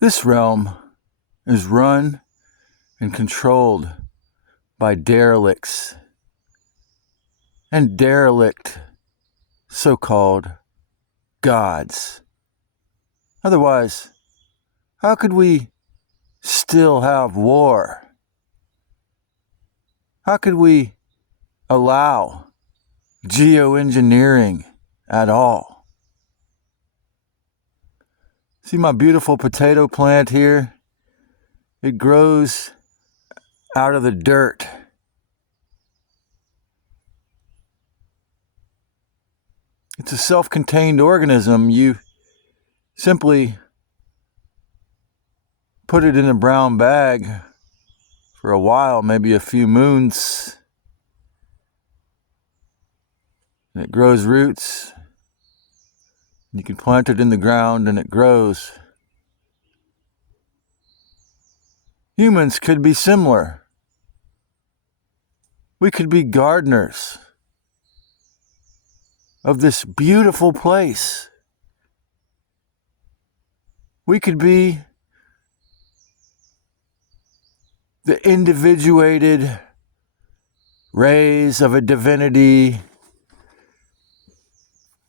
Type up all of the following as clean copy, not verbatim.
This realm is run and controlled by derelicts and derelict so-called gods. Otherwise, how could we still have war? How could we allow geoengineering at all? See my beautiful potato plant here? It grows out of the dirt. It's a self-contained organism. You simply put it in a brown bag for a while, maybe a few moons, and it grows roots. You can plant it in the ground and it grows. Humans could be similar. We could be gardeners of this beautiful place. We could be the individuated rays of a divinity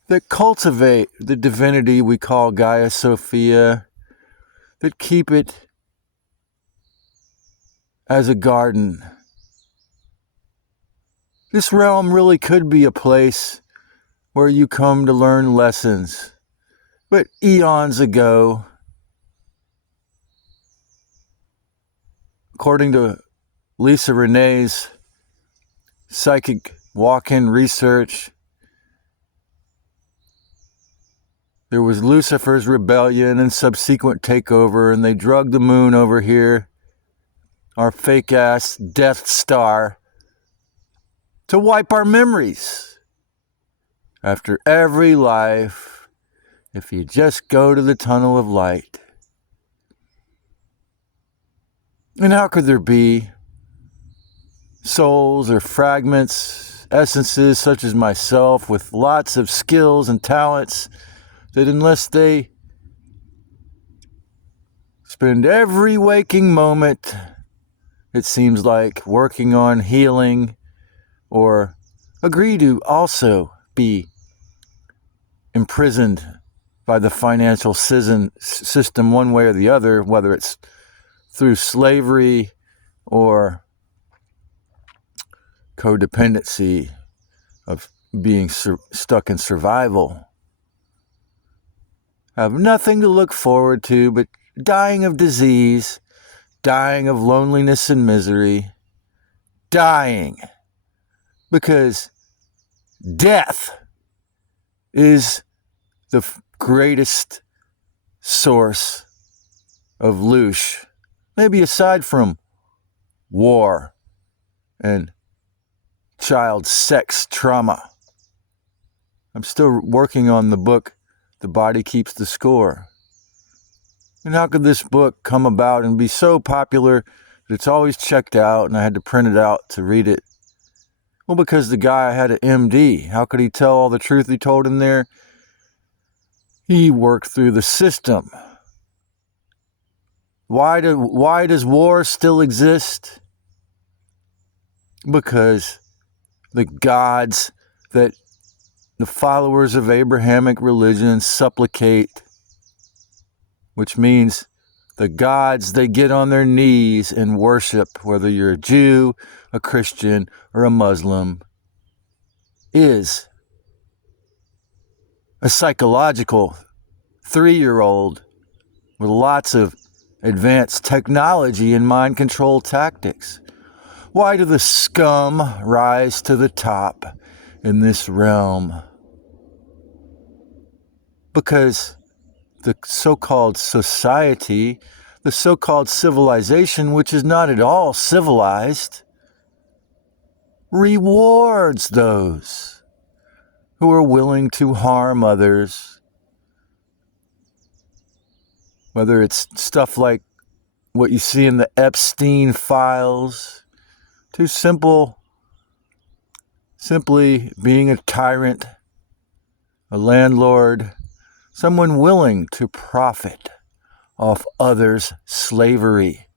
that cultivate the divinity we call Gaia Sophia, that keep it as a garden. This realm really could be a place where you come to learn lessons. But eons ago, according to Lisa Renee's psychic walk-in research, there was Lucifer's rebellion and subsequent takeover, and they drugged the moon over here, our fake-ass Death Star, to wipe our memories. After every life, if you just go to the tunnel of light. And how could there be souls or fragments, essences such as myself with lots of skills and talents that unless they spend every waking moment, it seems like, working on healing, or agree to also be imprisoned by the financial system one way or the other, whether it's through slavery or codependency of being stuck in survival. Have nothing to look forward to but dying of disease, dying of loneliness and misery, dying because death is the greatest source of loosh, maybe aside from war and child sex trauma. I'm still working on the book, The Body Keeps the Score. And how could this book come about and be so popular that it's always checked out and I had to print it out to read it? Well, because the guy had an MD. How could he tell all the truth he told in there? He worked through the system. Why does war still exist? Because the gods that the followers of Abrahamic religion supplicate, which means the gods they get on their knees and worship, whether you're a Jew, a Christian, or a Muslim, is a psychological 3-year-old with lots of advanced technology and mind control tactics. Why do the scum rise to the top in this realm? Because the so-called society, the so-called civilization, which is not at all civilized, rewards those who are willing to harm others. Whether it's stuff like what you see in the Epstein files, to simply being a tyrant, a landlord, someone willing to profit off others' slavery.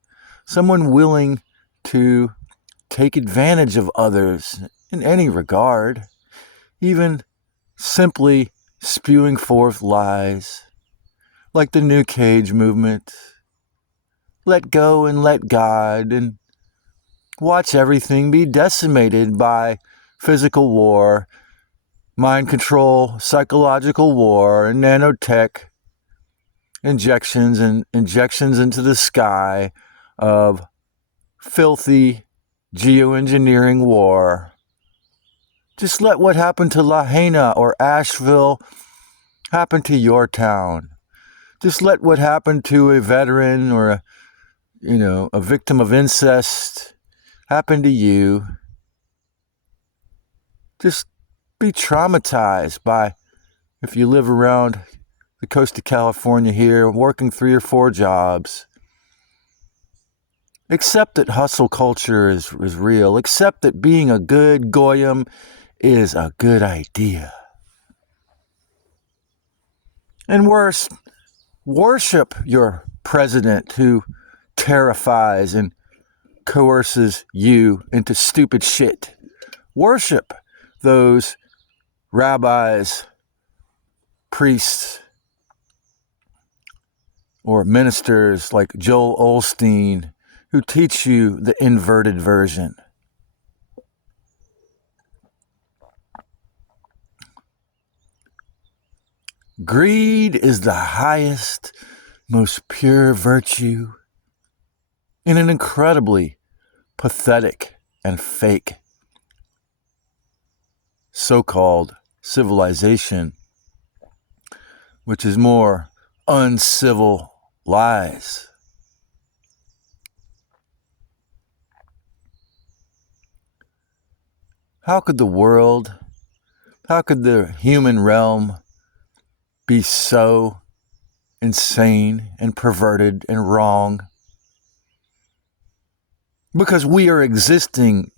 Someone willing to take advantage of others in any regard, even simply spewing forth lies, like the New Cage movement. Let go and let God, and watch everything be decimated by physical war, mind control, psychological war, and nanotech injections and injections into the sky of filthy geoengineering war. Just let what happened to Lahaina or Asheville happen to your town. Just let what happened to a veteran or a victim of incest happen to you. Just be traumatized by, if you live around the coast of California here, working 3 or 4 jobs. Accept that hustle culture is real. Accept that being a good goyim is a good idea. And worse, worship your president who terrifies and coerces you into stupid shit. Worship those rabbis, priests, or ministers like Joel Osteen who teach you the inverted version. Greed is the highest, most pure virtue in an incredibly pathetic and fake so-called civilization, which is more uncivil lies. How could the world, how could the human realm be so insane and perverted and wrong? Because we are existing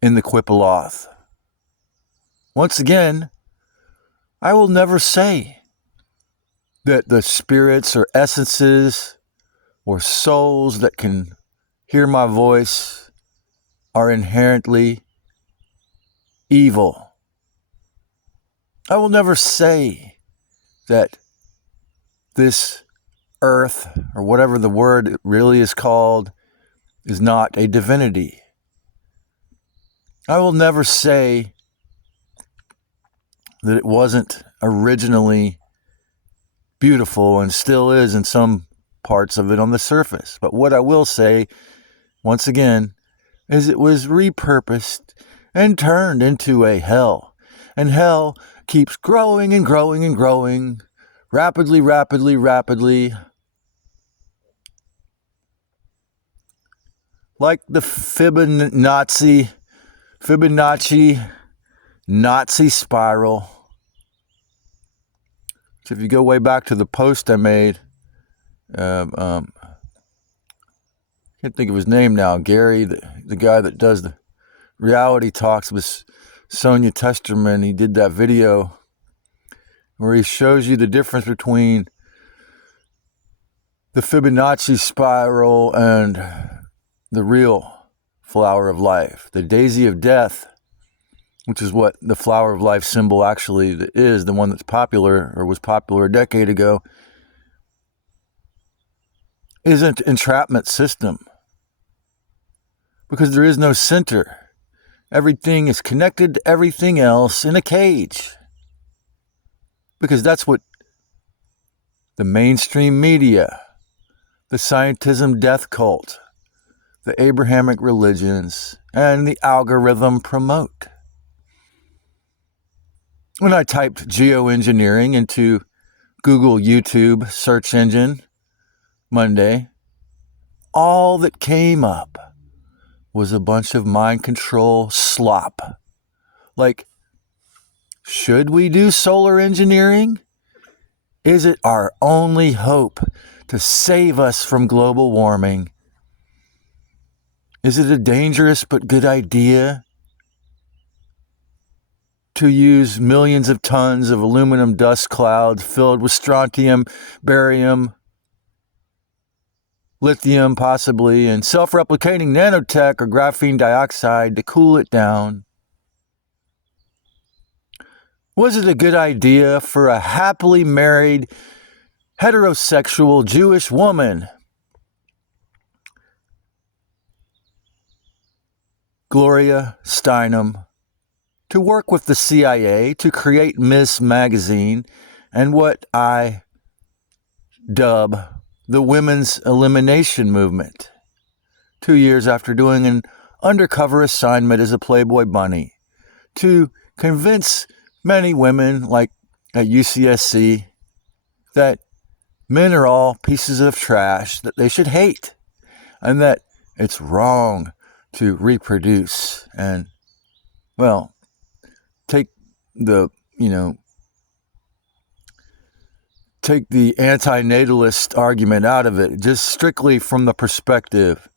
in the QLIPPOTH. Once again, I will never say that the spirits or essences or souls that can hear my voice are inherently evil. I will never say that this earth, or whatever the word really is called, is not a divinity. I will never say that it wasn't originally beautiful and still is in some parts of it on the surface. But what I will say, once again, is it was repurposed and turned into a hell. And hell keeps growing and growing and growing, rapidly, rapidly, rapidly. Like the Fibonacci Nazi spiral. So if you go way back to the post I made, I can't think of his name now, Gary, the guy that does the reality talks with Sonia Testerman, he did that video where he shows you the difference between the Fibonacci spiral and the real flower of life, the daisy of death, which is what the flower of life symbol actually is, the one that's popular or was popular a decade ago, is an entrapment system because there is no center. Everything is connected to everything else in a cage. Because that's what the mainstream media, the scientism death cult, the Abrahamic religions, and the algorithm promote. When I typed geoengineering into Google YouTube search engine Monday, all that came up was a bunch of mind control slop. Like, should we do solar engineering? Is it our only hope to save us from global warming? Is it a dangerous but good idea to use millions of tons of aluminum dust clouds filled with strontium, barium, lithium possibly, and self-replicating nanotech or graphene dioxide to cool it down. Was it a good idea for a happily married, heterosexual Jewish woman, Gloria Steinem, to work with the CIA to create Ms. Magazine and what I dub the women's elimination movement, 2 years after doing an undercover assignment as a Playboy bunny, to convince many women, like at UCSC, that men are all pieces of trash that they should hate, and that it's wrong to reproduce. And, well, take the anti-natalist argument out of it, just strictly from the perspective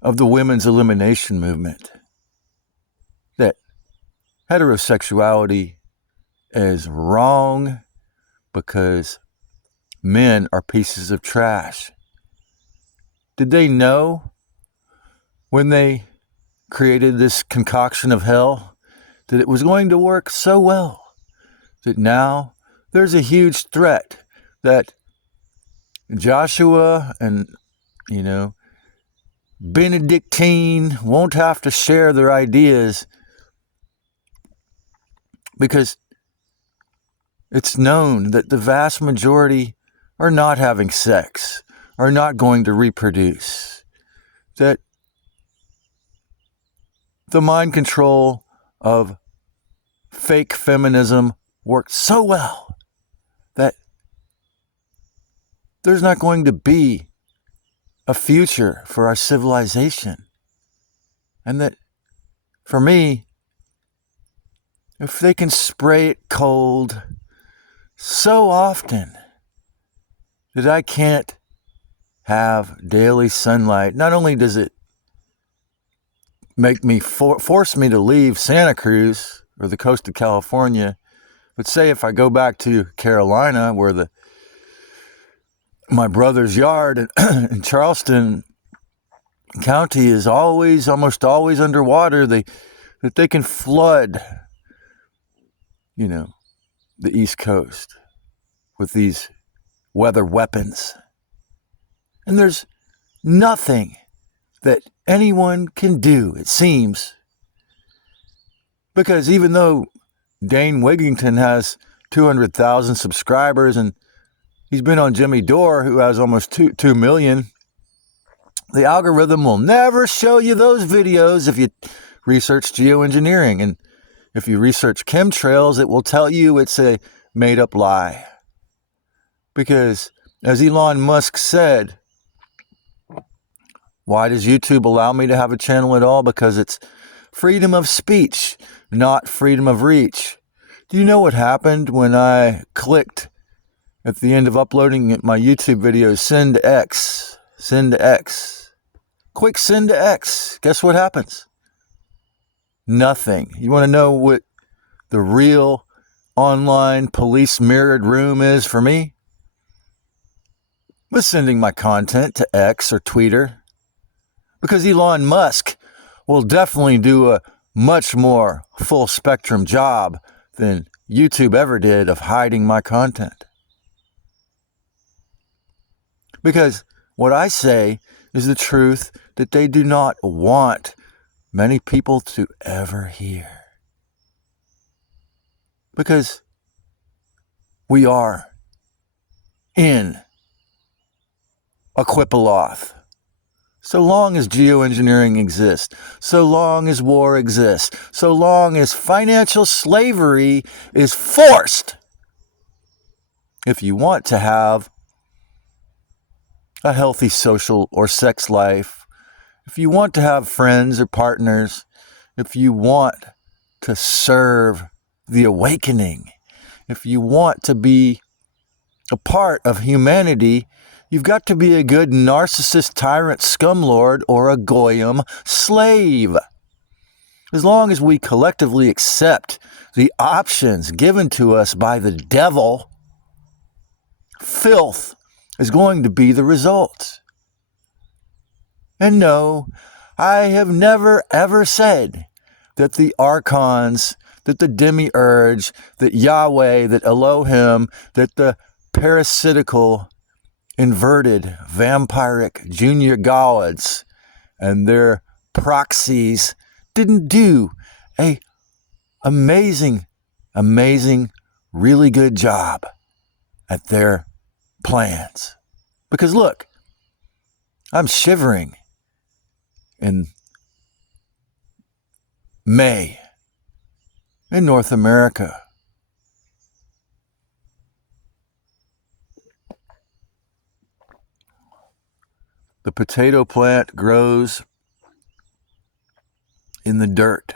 of the women's elimination movement, that heterosexuality is wrong because men are pieces of trash. Did they know when they created this concoction of hell that it was going to work so well that now there's a huge threat that Joshua and, Benedictine won't have to share their ideas because it's known that the vast majority are not having sex, are not going to reproduce, that the mind control of fake feminism worked so well that there's not going to be a future for our civilization. And that, for me, if they can spray it cold so often that I can't have daily sunlight, not only does it make me force me to leave Santa Cruz or the coast of California, but say if I go back to Carolina, where my brother's yard in Charleston County is almost always underwater, that they can flood, the East Coast with these weather weapons. And there's nothing that anyone can do, it seems, because even though Dane Wigington has 200,000 subscribers and he's been on Jimmy Dore, who has almost 2 million, the algorithm will never show you those videos if you research geoengineering. And if you research chemtrails, it will tell you it's a made-up lie. Because, as Elon Musk said, why does YouTube allow me to have a channel at all? Because it's freedom of speech, not freedom of reach. Do you know what happened when I clicked at the end of uploading my YouTube videos, send to X, quick send to X? Guess what happens? Nothing. You want to know what the real online police mirrored room is for me? Was sending my content to X or Twitter. Because Elon Musk will definitely do a much more full spectrum job than YouTube ever did of hiding my content. Because what I say is the truth that they do not want many people to ever hear. Because we are in a QLIPPOTH. So long as geoengineering exists, so long as war exists, so long as financial slavery is forced, if you want to have a healthy social or sex life, if you want to have friends or partners, if you want to serve the awakening, if you want to be a part of humanity, you've got to be a good narcissist tyrant scumlord or a goyim slave. As long as we collectively accept the options given to us by the devil, filth is going to be the result. And no, I have never ever said that the archons, that the demiurge, that Yahweh, that Elohim, that the parasitical, inverted, vampiric junior gods and their proxies didn't do a amazing, really good job at their plans. Because look, I'm shivering in May in North America. The potato plant grows in the dirt,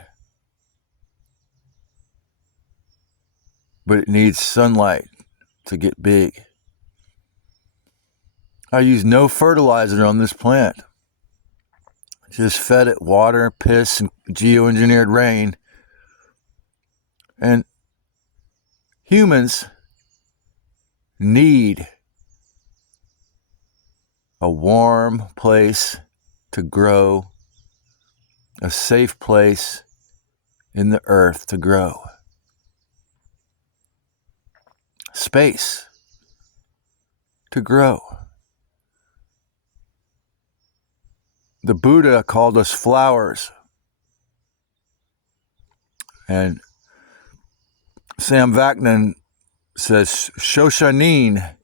but it needs sunlight to get big. I use no fertilizer on this plant. Just fed it water, piss, and geoengineered rain. And humans need a warm place to grow, a safe place in the earth to grow. Space to grow. The Buddha called us flowers. And Sam Vaknin says Shoshanin,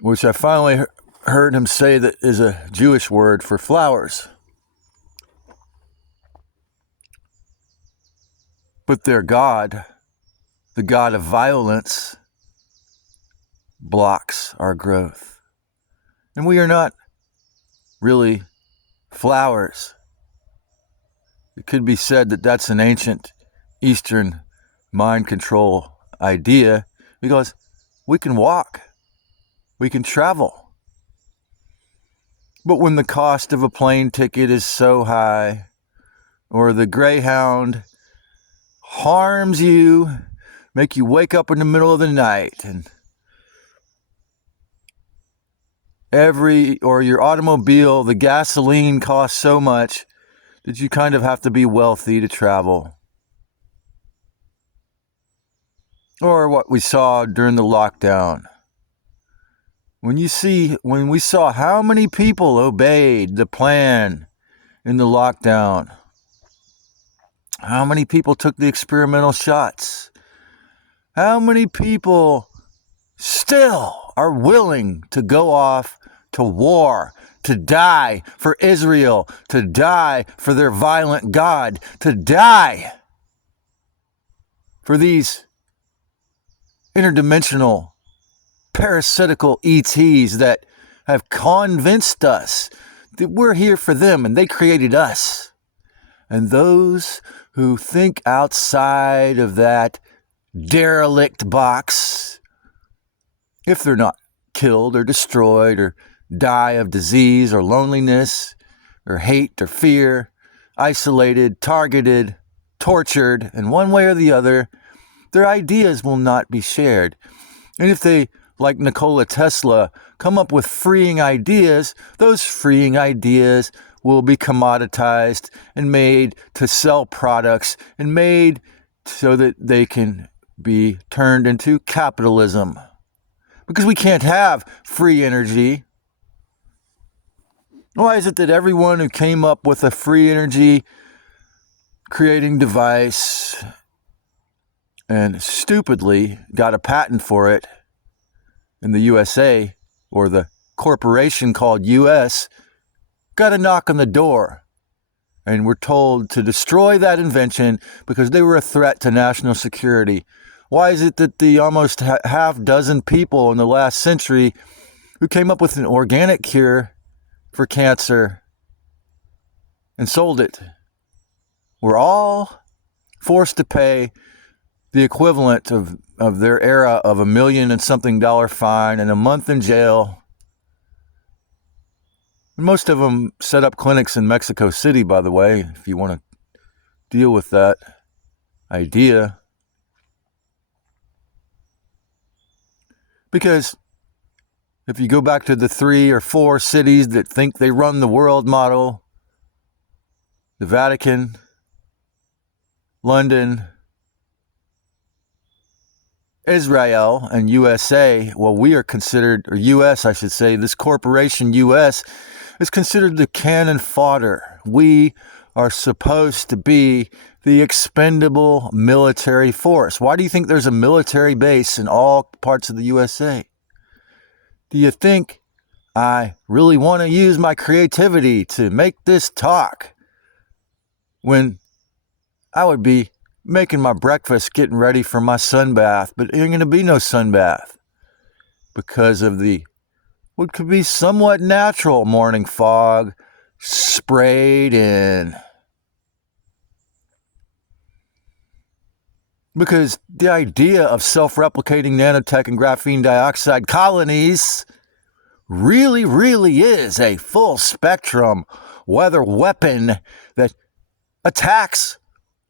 which I finally heard him say that is a Jewish word for flowers. But their God, the God of violence, blocks our growth. And we are not really flowers. It could be said that that's an ancient Eastern mind control idea, because we can walk, we can travel. But when the cost of a plane ticket is so high, or the Greyhound harms you, make you wake up in the middle of the night, and your automobile, the gasoline costs so much that you kind of have to be wealthy to travel. Or what we saw during the lockdown. When we saw how many people obeyed the plan in the lockdown, how many people took the experimental shots, how many people still are willing to go off to war, to die for Israel, to die for their violent God, to die for these interdimensional, parasitical ETs that have convinced us that we're here for them and they created us. And those who think outside of that derelict box, if they're not killed or destroyed or die of disease or loneliness or hate or fear, isolated, targeted, tortured in one way or the other, their ideas will not be shared. And if they, like Nikola Tesla, come up with freeing ideas, those freeing ideas will be commoditized and made to sell products and made so that they can be turned into capitalism. Because we can't have free energy. Why is it that everyone who came up with a free energy creating device and stupidly got a patent for it in the USA, or the corporation called US, got a knock on the door and were told to destroy that invention because they were a threat to national security? Why is it that the almost half dozen people in the last century who came up with an organic cure for cancer and sold it were all forced to pay the equivalent of their era of $1 million and something fine and a month in jail? And most of them set up clinics in Mexico City, by the way, if you want to deal with that idea. Because If you go back to the 3 or 4 cities that think they run the world model, the Vatican, London, Israel, and USA, well, we are considered, or US, I should say, this corporation US is considered the cannon fodder. We are supposed to be the expendable military force. Why do you think there's a military base in all parts of the USA? Do you think I really want to use my creativity to make this talk when I would be making my breakfast, getting ready for my sunbath, but there ain't going to be no sunbath because of the what could be somewhat natural morning fog sprayed in. Because the idea of self-replicating nanotech and graphene dioxide colonies really, really is a full spectrum weather weapon that attacks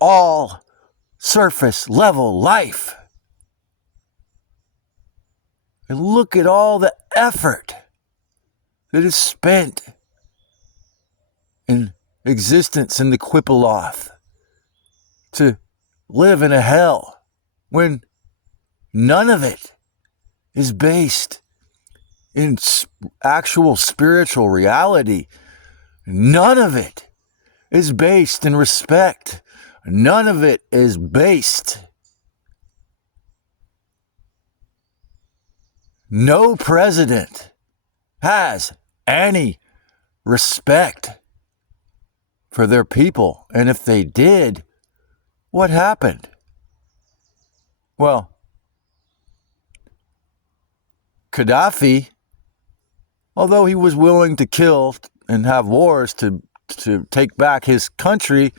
all surface level life. And look at all the effort that is spent in existence in the QLIPPOTH to live in a hell when none of it is based in actual spiritual reality. None of it is based in respect. None of it is based. No president has any respect for their people. And if they did, what happened? Well, Gaddafi, although he was willing to kill and have wars to take back his country,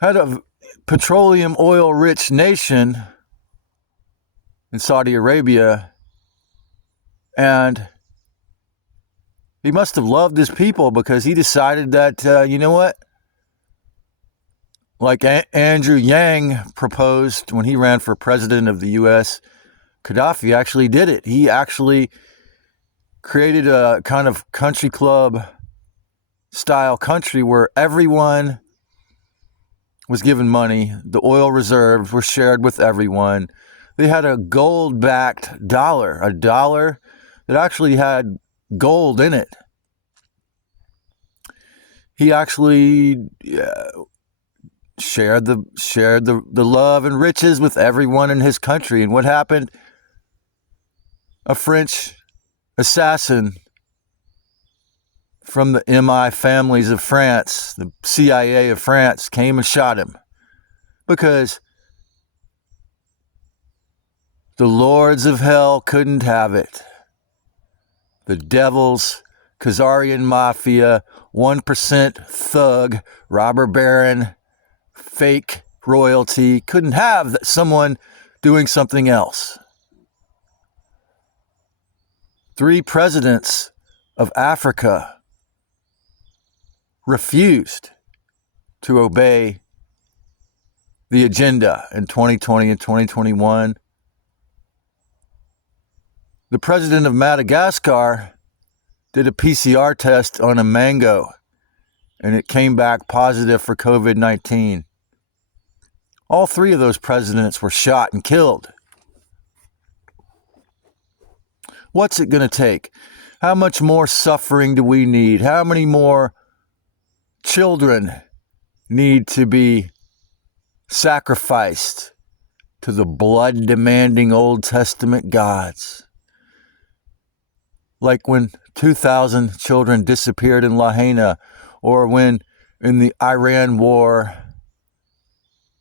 had a petroleum oil-rich nation in Saudi Arabia, and he must have loved his people because he decided that, you know what? Like Andrew Yang proposed when he ran for president of the U.S., Gaddafi actually did it. He actually created a kind of country club style country where everyone was given money. The oil reserves were shared with everyone. They had a gold-backed dollar, a dollar that actually had gold in it. He actually shared the love and riches with everyone in his country. And what happened? A French assassin from the MI families of France, the CIA of France, came and shot him because the lords of hell couldn't have it. The devils, Khazarian mafia, 1% thug, robber baron, fake royalty couldn't have someone doing something else. 3 presidents of Africa refused to obey the agenda in 2020 and 2021. The president of Madagascar did a PCR test on a mango, and it came back positive for COVID-19. All 3 of those presidents were shot and killed. What's it going to take? How much more suffering do we need? How many more children need to be sacrificed to the blood-demanding Old Testament gods? Like when 2,000 children disappeared in Lahaina, or when in the Iran war,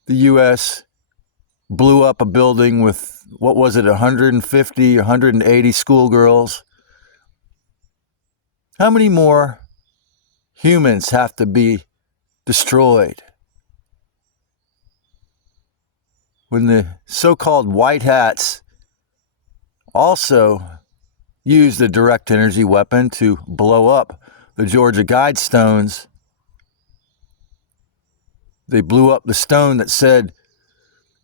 the U.S. blew up a building with, 150, 180 schoolgirls. How many more humans have to be destroyed when the so-called white hats also used a direct energy weapon to blow up the Georgia Guidestones? They blew up the stone that said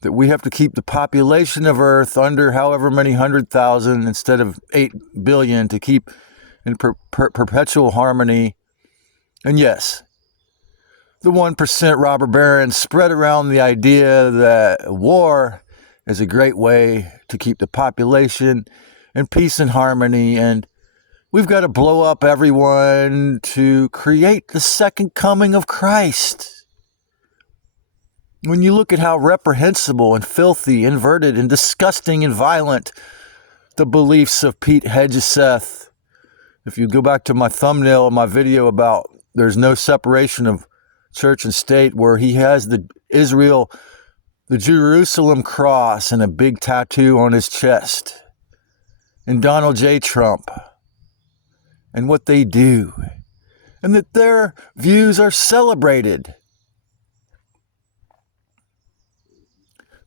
that we have to keep the population of Earth under however many 100,000 instead of 8 billion to keep in perpetual harmony. And yes, the 1% robber barons spread around the idea that war is a great way to keep the population in peace and harmony, and we've got to blow up everyone to create the second coming of Christ. When you look at how reprehensible and filthy, inverted and disgusting and violent the beliefs of Pete Hedgeseth, if you go back to my thumbnail of my video about there's no separation of church and state, where he has the Jerusalem cross and a big tattoo on his chest, and Donald J. Trump, and what they do, and that their views are celebrated.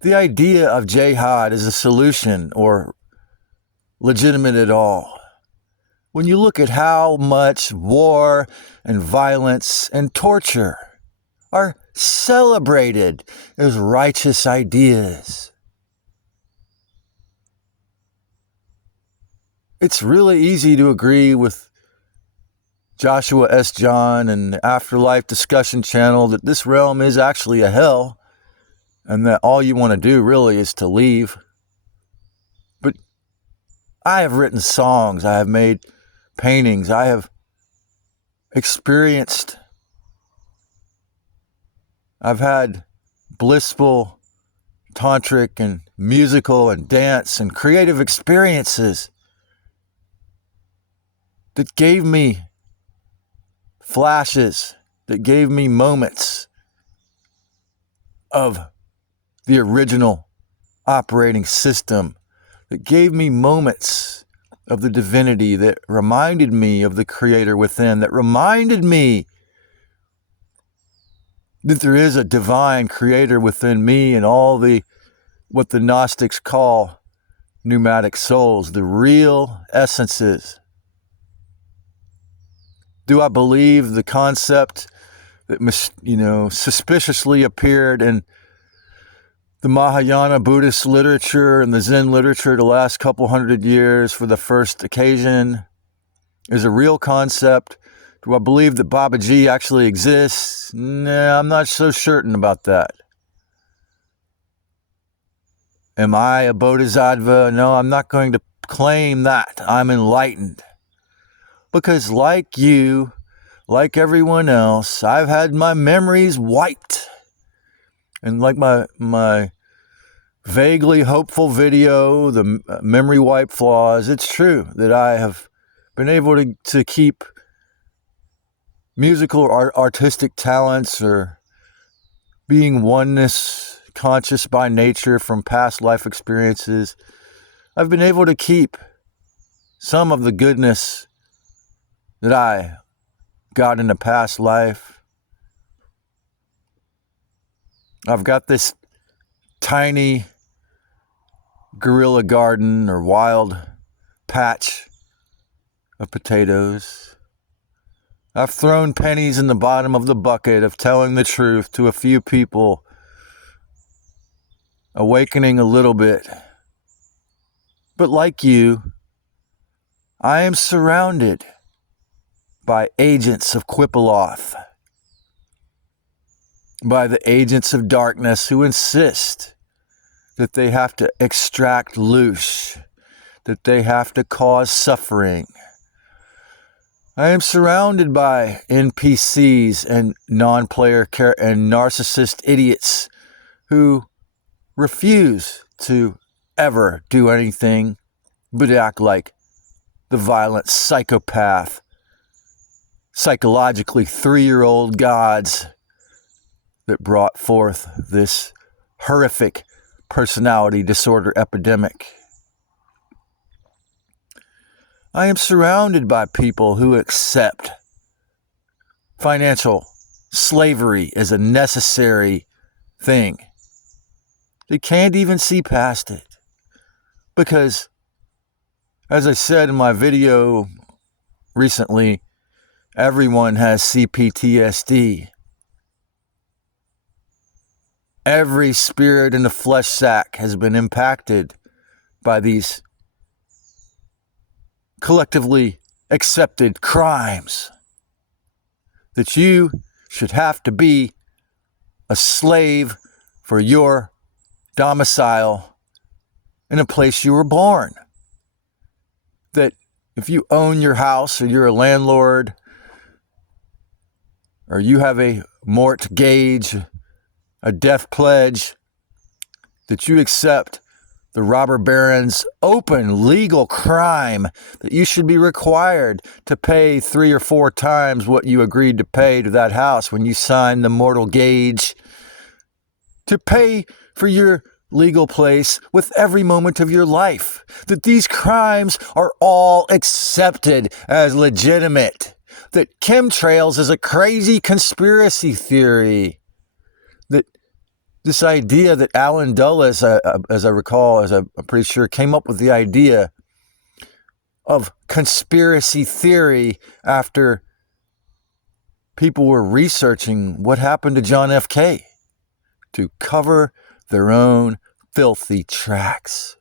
The idea of jihad as a solution or legitimate at all, when you look at how much war and violence and torture are celebrated as righteous ideas. It's really easy to agree with Joshua S. John and the Afterlife Discussion Channel that this realm is actually a hell, and that all you want to do really is to leave. But I have written songs, I have made paintings, I have experienced, I've had blissful, tantric and musical and dance and creative experiences that gave me flashes, that gave me moments of the original operating system, that gave me moments of the divinity, that reminded me of the creator within, that reminded me that there is a divine creator within me and all the, what the Gnostics call pneumatic souls, the real essences. Do I believe the concept that, suspiciously appeared in the Mahayana Buddhist literature and the Zen literature the last couple hundred years for the first occasion is a real concept? Do I believe that Babaji actually exists? Nah, I'm not so certain about that. Am I a bodhisattva? No, I'm not going to claim that. I'm enlightened. Because like you, like everyone else, I've had my memories wiped. And like my vaguely hopeful video, the memory wipe flaws, it's true that I have been able to keep musical or artistic talents or being oneness conscious by nature from past life experiences. I've been able to keep some of the goodness that I got in a past life. I've got this tiny guerrilla garden or wild patch of potatoes. I've thrown pennies in the bottom of the bucket of telling the truth to a few people, awakening a little bit. But like you, I am surrounded by agents of QLIPPOTH, by the agents of darkness who insist that they have to extract loose, that they have to cause suffering. I am surrounded by NPCs and non-player and narcissist idiots who refuse to ever do anything but act like the violent psychopath, psychologically 3-year-old gods that brought forth this horrific personality disorder epidemic. I am surrounded by people who accept financial slavery as a necessary thing. They can't even see past it. Because, as I said in my video recently, everyone has CPTSD. every spirit in the flesh sack has been impacted by these collectively accepted crimes, that you should have to be a slave for your domicile in a place you were born. That if you own your house or you're a landlord or you have a mortgage, a death pledge, that you accept the robber baron's open legal crime, that you should be required to pay 3 or 4 times what you agreed to pay to that house when you signed the mortal gauge, to pay for your legal place with every moment of your life, that these crimes are all accepted as legitimate, that chemtrails is a crazy conspiracy theory, that this idea that Alan Dulles, as I recall, as I'm pretty sure, came up with the idea of conspiracy theory after people were researching what happened to John F. K. to cover their own filthy tracks.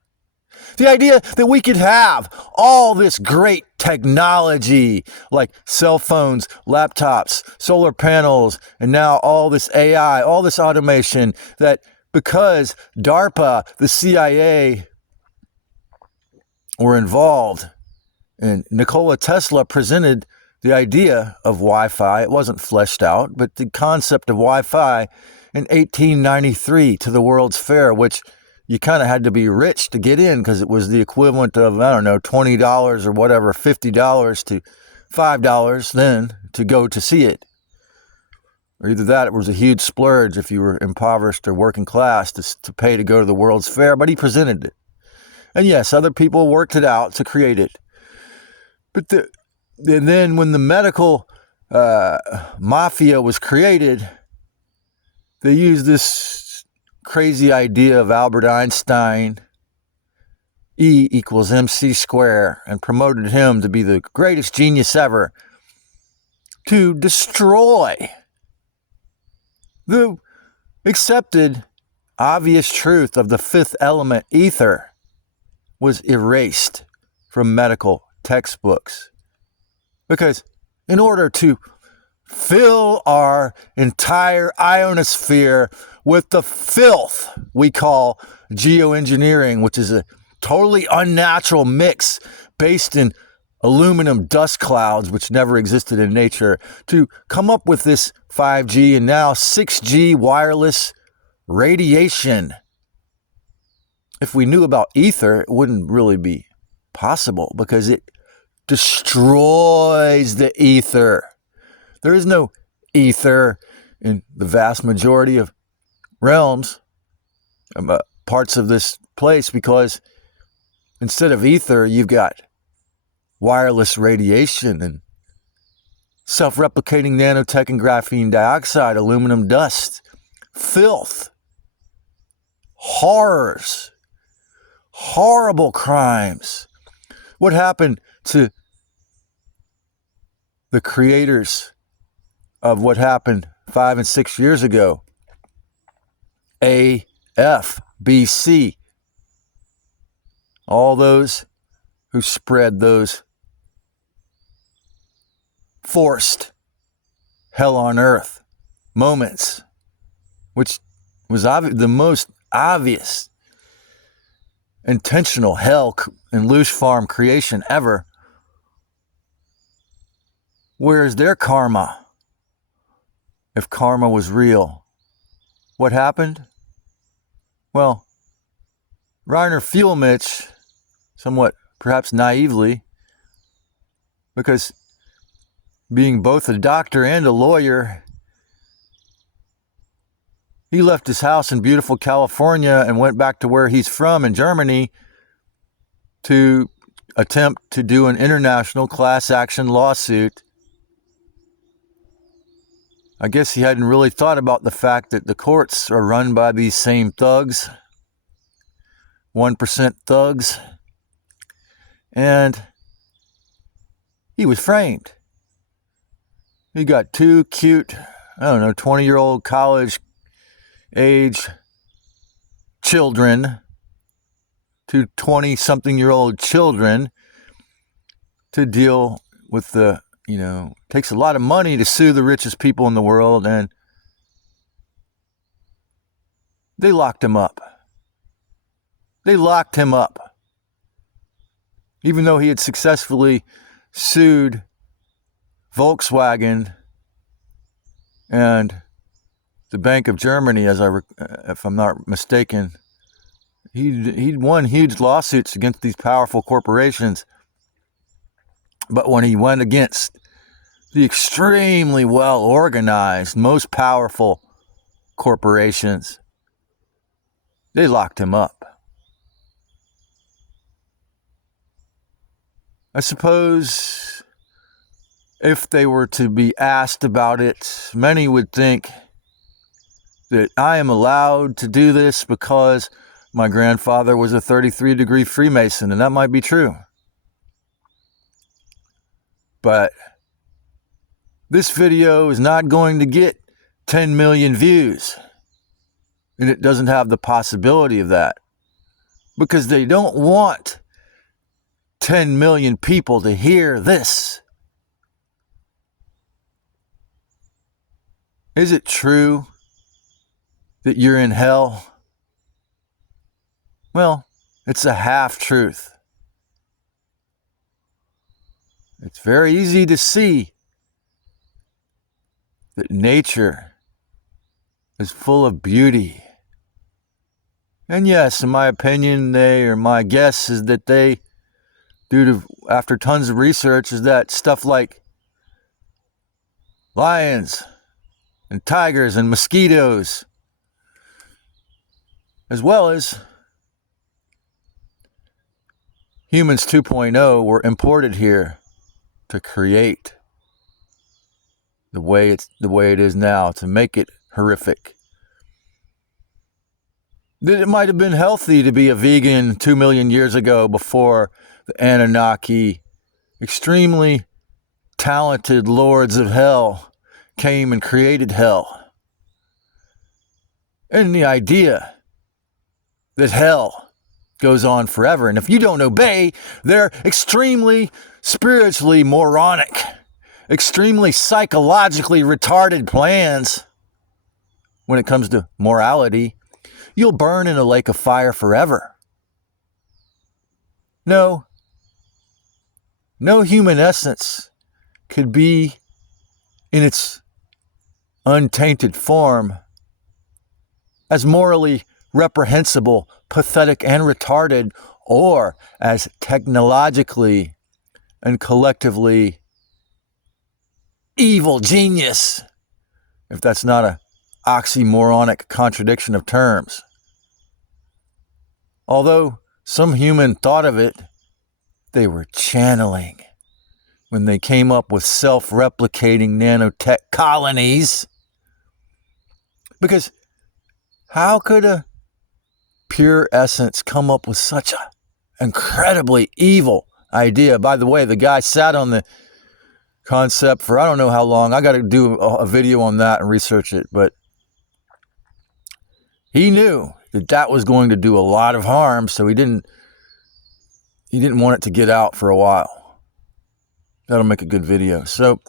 The idea that we could have all this great technology like cell phones, laptops, solar panels, and now all this AI, all this automation, that because DARPA, the CIA were involved, and Nikola Tesla presented the idea of Wi-Fi. It wasn't fleshed out, but the concept of Wi-Fi in 1893 to the World's Fair, which you kind of had to be rich to get in because it was the equivalent of, I don't know, $20 or whatever, $50 to $5 then to go to see it. Or either that, it was a huge splurge if you were impoverished or working class to pay to go to the World's Fair, but he presented it. And yes, other people worked it out to create it. But then when the medical mafia was created, they used this crazy idea of Albert Einstein, E equals MC square, and promoted him to be the greatest genius ever, to destroy the accepted obvious truth of the fifth element, ether, was erased from medical textbooks. Because in order to fill our entire ionosphere with the filth we call geoengineering, which is a totally unnatural mix based in aluminum dust clouds, which never existed in nature, to come up with this 5G and now 6G wireless radiation. If we knew about ether, it wouldn't really be possible because it destroys the ether. There is no ether in the vast majority of realms, parts of this place, because instead of ether, you've got wireless radiation and self-replicating nanotech and graphene dioxide, aluminum dust, filth, horrors, horrible crimes. What happened to the creators of what happened 5 and 6 years ago? AFBC. All those who spread those forced hell on earth moments, which was the most obvious intentional hell and loose farm creation ever. Where's their karma? If karma was real, what happened? Well, Reiner Fuellmich, somewhat perhaps naively, because being both a doctor and a lawyer, he left his house in beautiful California and went back to where he's from in Germany to attempt to do an international class action lawsuit. I guess he hadn't really thought about the fact that the courts are run by these same thugs, 1% thugs, and he was framed. He got two cute, 20-year-old college age children, to 20-something-year-old children to deal with the, takes a lot of money to sue the richest people in the world, and they locked him up. They locked him up. Even though he had successfully sued Volkswagen and the Bank of Germany, if I'm not mistaken, he'd won huge lawsuits against these powerful corporations. But when he went against the extremely well-organized, most powerful corporations, they locked him up. I suppose if they were to be asked about it, many would think that I am allowed to do this because my grandfather was a 33-degree Freemason, and that might be true. But this video is not going to get 10 million views, and it doesn't have the possibility of that, because they don't want 10 million people to hear this. Is it true that you're in hell? Well, it's a half-truth. It's very easy to see that nature is full of beauty. And yes, in my opinion, my guess is that they, after tons of research, is that stuff like lions and tigers and mosquitoes, as well as humans 2.0, were imported here to create the way it is now, to make it horrific. That it might have been healthy to be a vegan 2 million years ago, before the Anunnaki, extremely talented lords of hell, came and created hell. And the idea that hell goes on forever, and if you don't obey their extremely spiritually moronic, extremely psychologically retarded plans when it comes to morality, you'll burn in a lake of fire forever. No human essence could be in its untainted form as morally reprehensible, pathetic, and retarded, or as technologically and collectively evil genius, if that's not an oxymoronic contradiction of terms. Although some human thought of it, they were channeling when they came up with self-replicating nanotech colonies. Because how could a pure essence come up with such an incredibly evil idea? By the way, the guy sat on the concept for I don't know how long. I got to do a video on that and research it. But he knew that was going to do a lot of harm, so he didn't want it to get out for a while. That'll make a good video. So,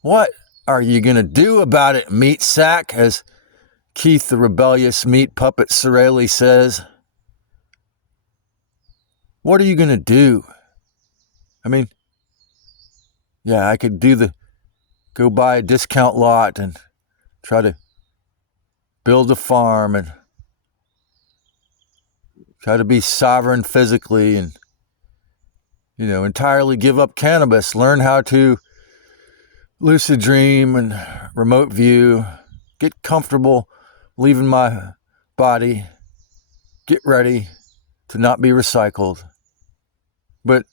what are you going to do about it, meat sack? As Keith the rebellious meat puppet Sorelli says. What are you going to do? I mean, yeah, I could go buy a discount lot and try to build a farm and try to be sovereign physically and, entirely give up cannabis, learn how to lucid dream and remote view, get comfortable leaving my body, get ready to not be recycled. But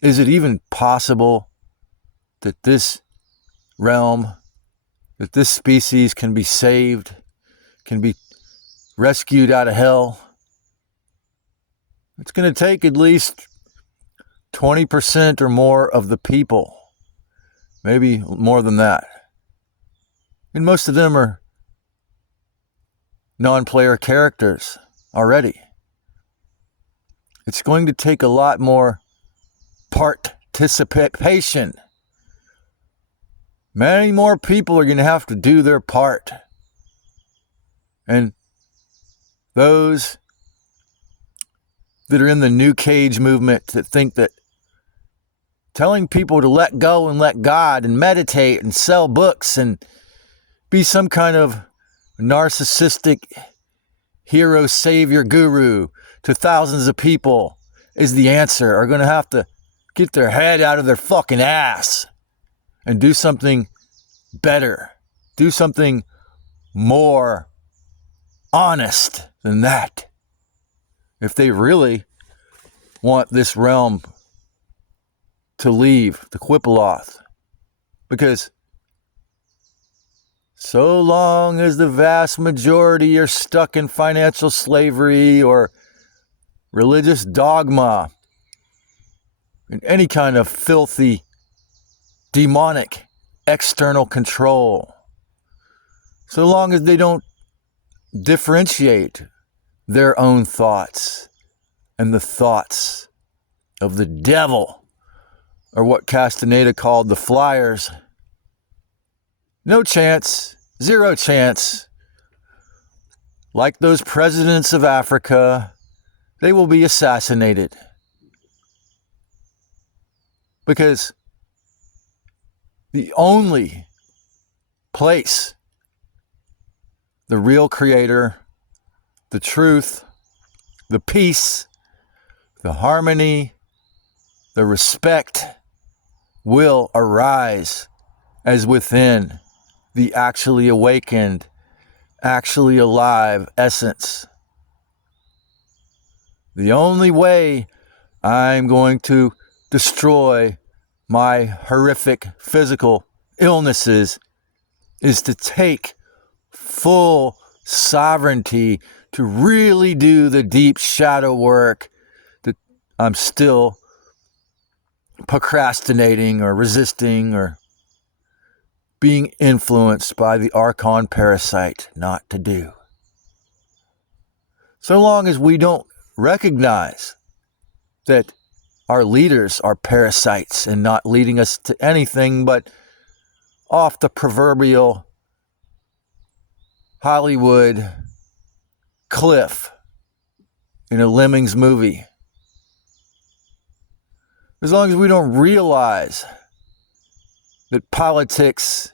is it even possible that this realm, that this species can be saved, can be rescued out of hell? It's going to take at least 20% or more of the people, maybe more than that. And most of them are non-player characters already. It's going to take a lot more participation. Many more people are going to have to do their part. And those that are in the New Cage movement that think that telling people to let go and let God and meditate and sell books and be some kind of narcissistic hero, savior, guru to thousands of people is the answer are going to have to get their head out of their fucking ass and do something better. Do something more honest than that. If they really want this realm to leave the QLIPPOTH. Because so long as the vast majority are stuck in financial slavery or religious dogma and any kind of filthy, demonic, external control, so long as they don't differentiate their own thoughts and the thoughts of the devil, or what Castaneda called the flyers, no chance, zero chance. Like those presidents of Africa, they will be assassinated. Because the only place the real creator, the truth, the peace, the harmony, the respect will arise as within the actually awakened, actually alive essence. The only way I'm going to destroy my horrific physical illnesses is to take full sovereignty to really do the deep shadow work that I'm still procrastinating or resisting or being influenced by the Archon parasite not to do. So long as we don't recognize that our leaders are parasites and not leading us to anything but off the proverbial Hollywood cliff in a Lemmings movie. As long as we don't realize that politics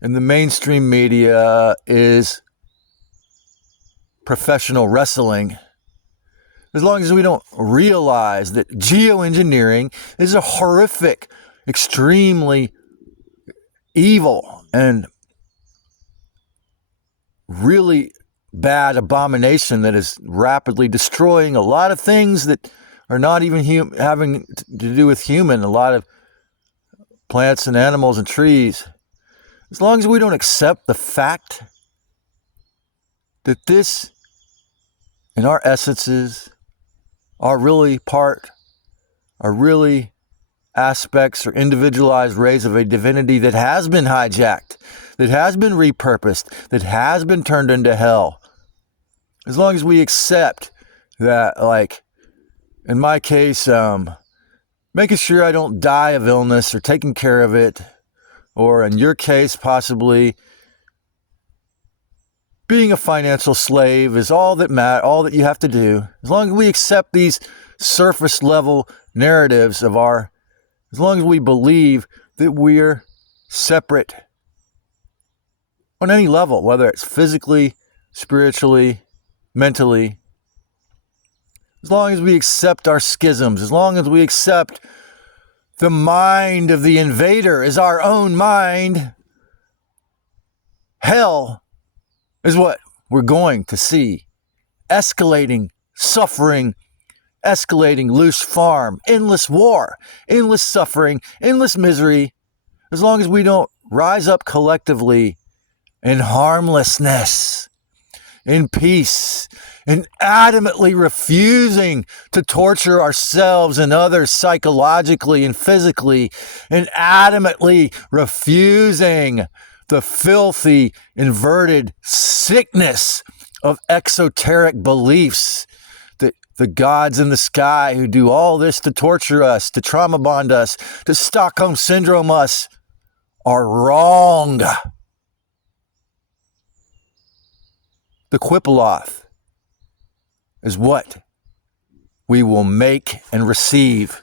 and the mainstream media is professional wrestling, as long as we don't realize that geoengineering is a horrific, extremely evil and really bad abomination that is rapidly destroying a lot of things that are not even having to do with human, a lot of plants and animals and trees. As long as we don't accept the fact that this and our essences are really aspects or individualized rays of a divinity that has been hijacked, that has been repurposed, that has been turned into hell. As long as we accept that, like, in my case, making sure I don't die of illness or taking care of it, or in your case, possibly being a financial slave is all that you have to do. As long as we accept these surface level narratives of as long as we believe that we're separate on any level, whether it's physically, spiritually, mentally, as long as we accept our schisms, as long as we accept the mind of the invader is our own mind, hell is what we're going to see. Escalating suffering, escalating loose farm, endless war, endless suffering, endless misery. As long as we don't rise up collectively in harmlessness, in peace, and adamantly refusing to torture ourselves and others psychologically and physically, and adamantly refusing the filthy, inverted sickness of exoteric beliefs that the gods in the sky who do all this to torture us, to trauma bond us, to Stockholm Syndrome us, are wrong. The QLIPPOTH is what we will make and receive